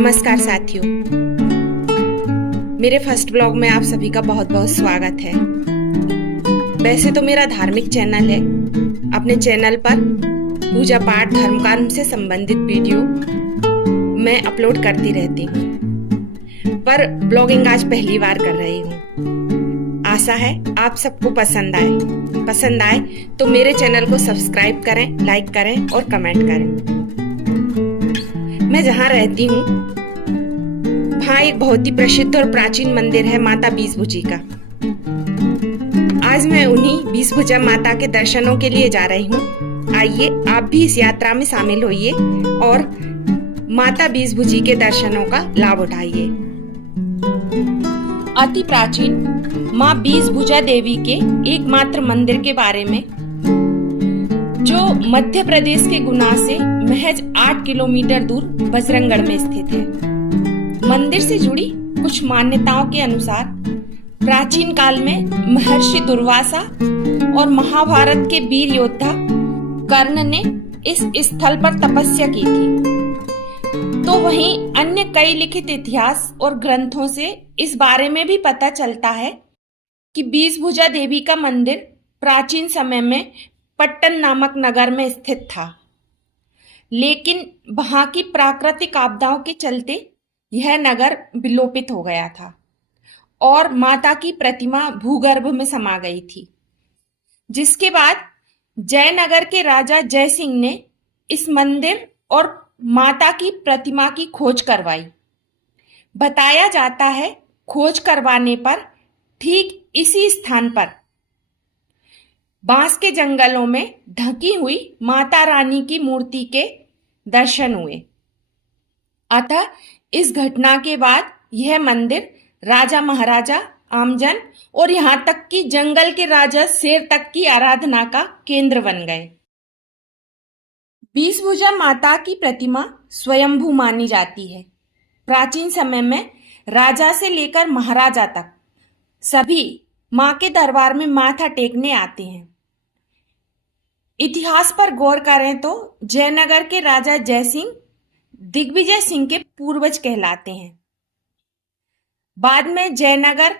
नमस्कार साथियों, मेरे फर्स्ट ब्लॉग में आप सभी का बहुत बहुत स्वागत है। वैसे तो मेरा धार्मिक चैनल है। अपने चैनल पर पूजा पाठ धर्म कर्म से संबंधित वीडियो मैं अपलोड करती रहती हूँ, पर ब्लॉगिंग आज पहली बार कर रही हूँ। आशा है आप सबको पसंद आए तो मेरे चैनल को सब्सक्राइब करें, लाइक करें और कमेंट करें। मैं जहाँ रहती हूँ वहाँ एक बहुत ही प्रसिद्ध और प्राचीन मंदिर है माता बीसभुजी का। आज मैं उन्हीं बीसभुजा माता के दर्शनों के लिए जा रही हूँ। आइए आप भी इस यात्रा में शामिल होइए और माता बीसभुजी के दर्शनों का लाभ उठाइए। अति प्राचीन माँ बीसभुजा देवी के एकमात्र मंदिर के बारे में, जो मध्य प्रदेश के गुना से महज 8 किलोमीटर दूर बजरंगगढ़ में स्थित है। मंदिर से जुड़ी कुछ मान्यताओं के अनुसार प्राचीन काल में महर्षि दुर्वासा और महाभारत के वीर योद्धा कर्ण ने इस स्थल पर तपस्या की थी। तो वहीं अन्य कई लिखित इतिहास और ग्रंथों से इस बारे में भी पता चलता है कि बीसभुजा देवी का मंदिर प्राचीन समय में पट्टन नामक नगर में स्थित था, लेकिन वहां की प्राकृतिक आपदाओं के चलते यह नगर विलोपित हो गया था और माता की प्रतिमा भूगर्भ में समा गई थी। जिसके बाद जयनगर के राजा जय सिंह ने इस मंदिर और माता की प्रतिमा की खोज करवाई। बताया जाता है खोज करवाने पर ठीक इसी स्थान पर बांस के जंगलों में ढकी हुई माता रानी की मूर्ति के दर्शन हुए। अतः इस घटना के बाद यह मंदिर राजा महाराजा, आमजन और यहाँ तक कि जंगल के राजा शेर तक की आराधना का केंद्र बन गए। बीसभुजा माता की प्रतिमा स्वयंभू मानी जाती है। प्राचीन समय में राजा से लेकर महाराजा तक सभी मां के दरबार में माथा टेकने आते हैं। इतिहास पर गौर करें तो जयनगर के राजा जय सिंह दिग्विजय सिंह के पूर्वज कहलाते हैं। बाद में जयनगर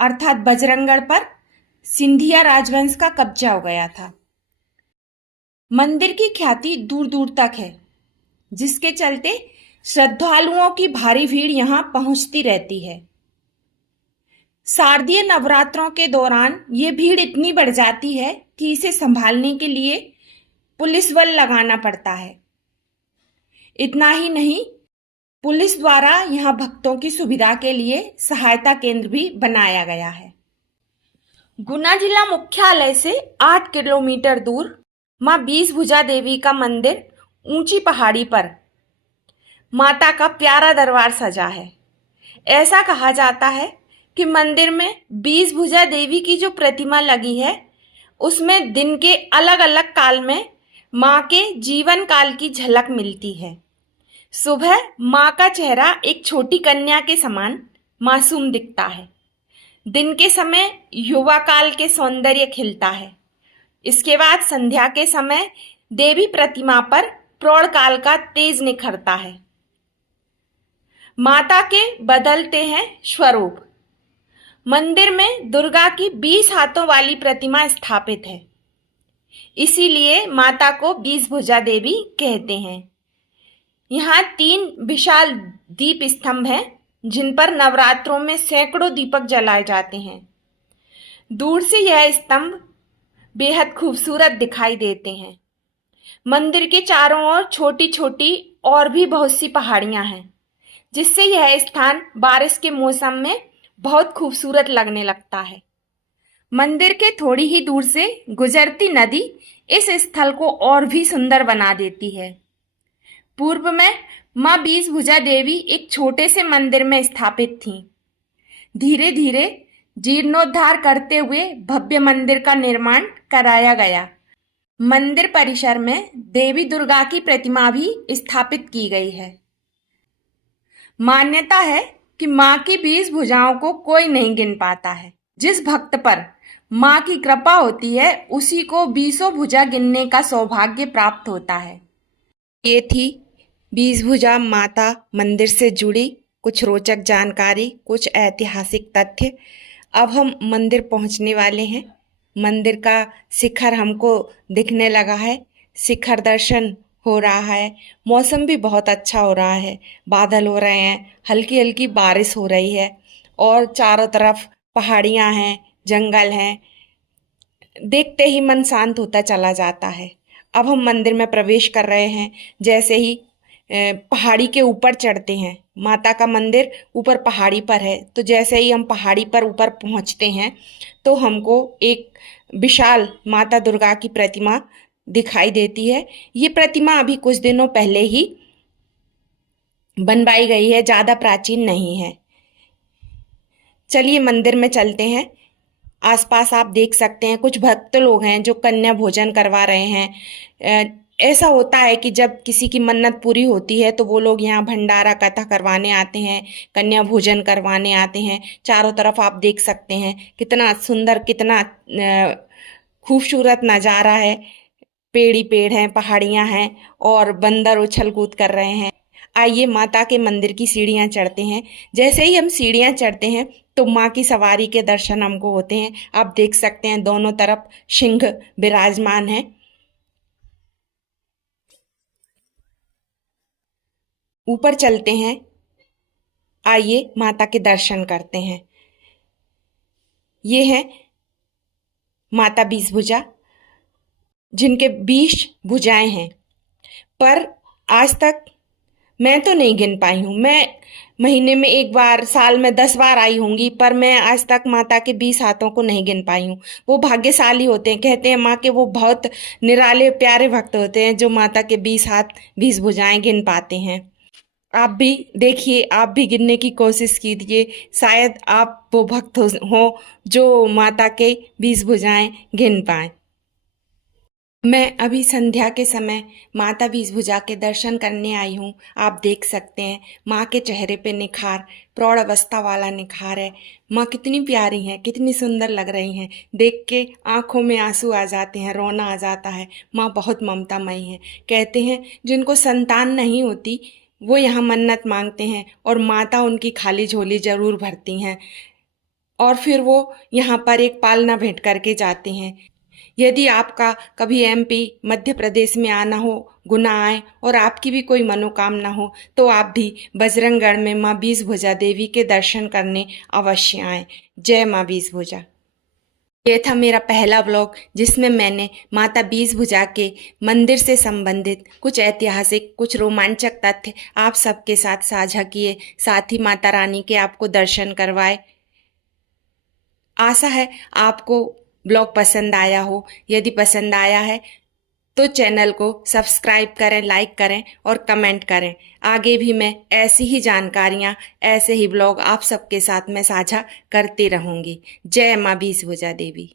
अर्थात बजरंगगढ़ पर सिंधिया राजवंश का कब्जा हो गया था। मंदिर की ख्याति दूर दूर तक है, जिसके चलते श्रद्धालुओं की भारी भीड़ यहां पहुंचती रहती है। शारदीय नवरात्रों के दौरान ये भीड़ इतनी बढ़ जाती है कि इसे संभालने के लिए पुलिस बल लगाना पड़ता है। इतना ही नहीं, पुलिस द्वारा यहाँ भक्तों की सुविधा के लिए सहायता केंद्र भी बनाया गया है। गुना जिला मुख्यालय से 8 किलोमीटर दूर माँ बीसभुजा देवी का मंदिर ऊंची पहाड़ी पर माता का प्यारा दरबार सजा है। ऐसा कहा जाता है कि मंदिर में बीसभुजा देवी की जो प्रतिमा लगी है, उसमें दिन के अलग अलग काल में माँ के जीवन काल की झलक मिलती है। सुबह माँ का चेहरा एक छोटी कन्या के समान मासूम दिखता है। दिन के समय युवा काल के सौंदर्य खिलता है। इसके बाद संध्या के समय देवी प्रतिमा पर प्रौढ़ काल का तेज निखरता है। माता के बदलते हैं स्वरूप। मंदिर में दुर्गा की 20 हाथों वाली प्रतिमा स्थापित है, इसीलिए माता को बीसभुजा देवी कहते हैं। यहाँ 3 विशाल दीप स्तंभ हैं, जिन पर नवरात्रों में सैकड़ों दीपक जलाए जाते हैं। दूर से यह स्तंभ बेहद खूबसूरत दिखाई देते हैं। मंदिर के चारों ओर छोटी छोटी और भी बहुत सी पहाड़ियां हैं, जिससे यह स्थान बारिश के मौसम में बहुत खूबसूरत लगने लगता है। मंदिर के थोड़ी ही दूर से गुजरती नदी इस स्थल को और भी सुंदर बना देती है। पूर्व में माँ बीसभुजा देवी एक छोटे से मंदिर में स्थापित थीं। धीरे धीरे जीर्णोद्धार करते हुए भव्य मंदिर का निर्माण कराया गया। मंदिर परिसर में देवी दुर्गा की प्रतिमा भी स्थापित की गई है। मान्यता है कि माँ की 20 भुजाओं को कोई नहीं गिन पाता है। जिस भक्त पर माँ की कृपा होती है, उसी को 20 भुजा गिनने का सौभाग्य प्राप्त होता है। ये थी बीसभुजा माता मंदिर से जुड़ी कुछ रोचक जानकारी, कुछ ऐतिहासिक तथ्य। अब हम मंदिर पहुंचने वाले हैं। मंदिर का शिखर हमको दिखने लगा है। शिखर दर्शन हो रहा है। मौसम भी बहुत अच्छा हो रहा है। बादल हो रहे हैं, हल्की हल्की बारिश हो रही है और चारों तरफ पहाड़ियां हैं, जंगल हैं। देखते ही मन शांत होता चला जाता है। अब हम मंदिर में प्रवेश कर रहे हैं। जैसे ही पहाड़ी के ऊपर चढ़ते हैं, माता का मंदिर ऊपर पहाड़ी पर है, तो जैसे ही हम पहाड़ी पर ऊपर पहुंचते हैं तो हमको एक विशाल माता दुर्गा की प्रतिमा दिखाई देती है। ये प्रतिमा अभी कुछ दिनों पहले ही बनवाई गई है, ज़्यादा प्राचीन नहीं है। चलिए मंदिर में चलते हैं। आसपास आप देख सकते हैं कुछ भक्त लोग हैं जो कन्या भोजन करवा रहे हैं। ऐसा होता है कि जब किसी की मन्नत पूरी होती है तो वो लोग यहाँ भंडारा कथा करवाने आते हैं, कन्या भोजन करवाने आते हैं। चारों तरफ आप देख सकते हैं कितना सुंदर, कितना खूबसूरत नज़ारा है। पेड़ ही पेड़ हैं, पहाड़ियाँ हैं और बंदर उछल कूद कर रहे हैं। आइए माता के मंदिर की सीढ़ियाँ चढ़ते हैं। जैसे ही हम सीढ़ियाँ चढ़ते हैं तो माँ की सवारी के दर्शन हमको होते हैं। आप देख सकते हैं दोनों तरफ सिंह विराजमान है। ऊपर चलते हैं। आइए माता के दर्शन करते हैं। ये है माता बीसभुजा, जिनके 20 भुजाएं हैं। पर आज तक मैं तो नहीं गिन पाई हूँ। मैं महीने में एक बार, साल में 10 बार आई होंगी, पर मैं आज तक माता के 20 हाथों को नहीं गिन पाई हूँ। वो भाग्यशाली होते हैं। कहते हैं माँ के वो बहुत निराले प्यारे भक्त होते हैं जो माता के 20 हाथ, 20 भुजाएं गिन पाते हैं। आप भी देखिए, आप भी गिनने की कोशिश कीजिए। शायद आप वो भक्त हो जो माता के 20 भुजाएं गिन पाए। मैं अभी संध्या के समय माता बीसभुजा के दर्शन करने आई हूँ। आप देख सकते हैं माँ के चेहरे पे निखार, प्रौढ़ अवस्था वाला निखार है। माँ कितनी प्यारी हैं, कितनी सुंदर लग रही हैं। देख के आंखों में आंसू आ जाते हैं, रोना आ जाता है। माँ बहुत ममतामयी हैं। कहते हैं जिनको संतान नहीं होती वो यहाँ मन्नत मांगते हैं और माता उनकी खाली झोली जरूर भरती हैं और फिर वो यहाँ पर एक पालना भेंट करके जाते हैं। यदि आपका कभी एमपी मध्य प्रदेश में आना हो, गुना आए और आपकी भी कोई मनोकामना हो तो आप भी बजरंगगढ़ में माँ बीसभुजा देवी के दर्शन करने अवश्य आएं। जय माँ बीसभुजा। ये था मेरा पहला ब्लॉग जिसमें मैंने माता बीसभुजा के मंदिर से संबंधित कुछ ऐतिहासिक, कुछ रोमांचक तथ्य आप सबके साथ साझा किए, साथ ही माता रानी के आपको दर्शन करवाए। आशा है आपको ब्लॉग पसंद आया हो। यदि पसंद आया है तो चैनल को सब्सक्राइब करें, लाइक करें और कमेंट करें। आगे भी मैं ऐसी ही जानकारियाँ, ऐसे ही ब्लॉग आप सबके साथ मैं साझा करती रहूँगी। जय माँ बीसभुजा देवी।